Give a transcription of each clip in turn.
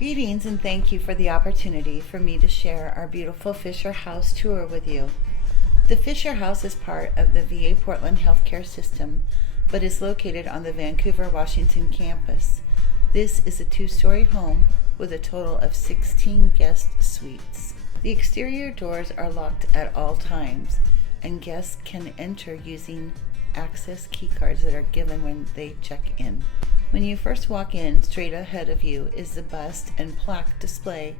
Greetings and thank you for the opportunity for me to share our beautiful Fisher House tour with you. The Fisher House is part of the VA Portland healthcare system, but is located on the Vancouver, Washington campus. This is a two-story home with a total of 16 guest suites. The exterior doors are locked at all times, and guests can enter using access key cards that are given when they check in. When you first walk in, straight ahead of you is the bust and plaque display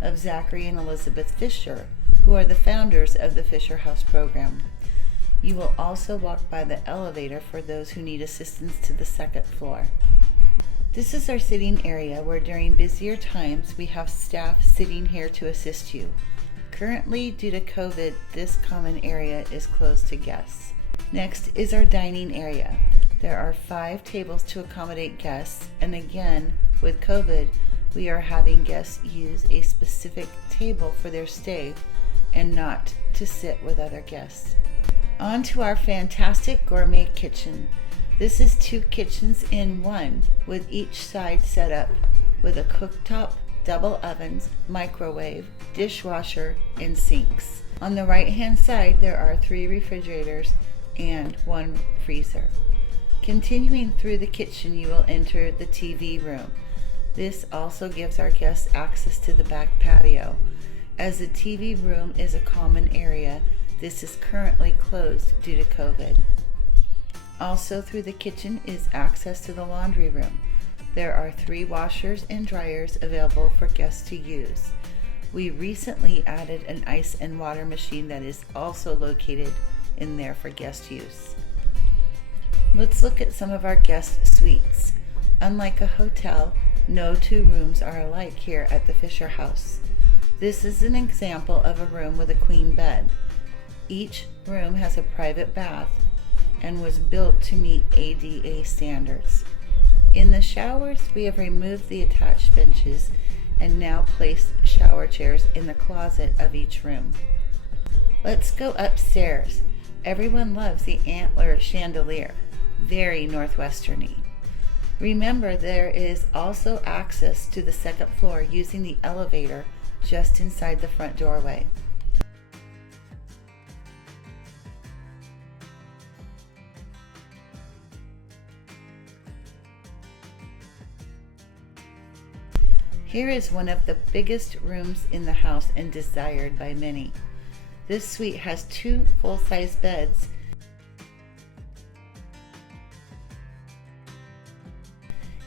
of Zachary and Elizabeth Fisher, who are the founders of the Fisher House program. You will also walk by the elevator for those who need assistance to the second floor. This is our sitting area where during busier times we have staff sitting here to assist you. Currently, due to COVID, this common area is closed to guests. Next is our dining area. There are 5 tables to accommodate guests, and again, with COVID, we are having guests use a specific table for their stay and not to sit with other guests. On to our fantastic gourmet kitchen. This is 2 kitchens in one, with each side set up with a cooktop, double ovens, microwave, dishwasher, and sinks. On the right-hand side, there are 3 refrigerators and 1 freezer. Continuing through the kitchen, you will enter the TV room. This also gives our guests access to the back patio. As the TV room is a common area, this is currently closed due to COVID. Also through the kitchen is access to the laundry room. There are 3 washers and dryers available for guests to use. We recently added an ice and water machine that is also located in there for guest use. Let's look at some of our guest suites. Unlike a hotel, no 2 rooms are alike here at the Fisher House. This is an example of a room with a queen bed. Each room has a private bath and was built to meet ADA standards. In the showers, we have removed the attached benches and now placed shower chairs in the closet of each room. Let's go upstairs. Everyone loves the antler chandelier. Very Northwestern-y. Remember, there is also access to the second floor using the elevator just inside the front doorway. Here is one of the biggest rooms in the house and desired by many. This suite has 2 full-size beds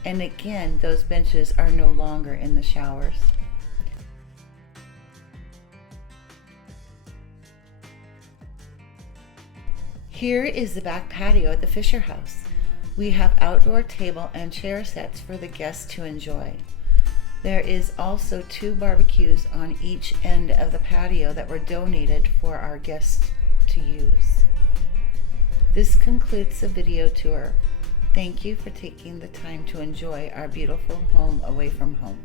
and again, those benches are no longer in the showers. Here is the back patio at the Fisher House. We have outdoor table and chair sets for the guests to enjoy. There is also 2 barbecues on each end of the patio that were donated for our guests to use. This concludes the video tour. Thank you for taking the time to enjoy our beautiful home away from home.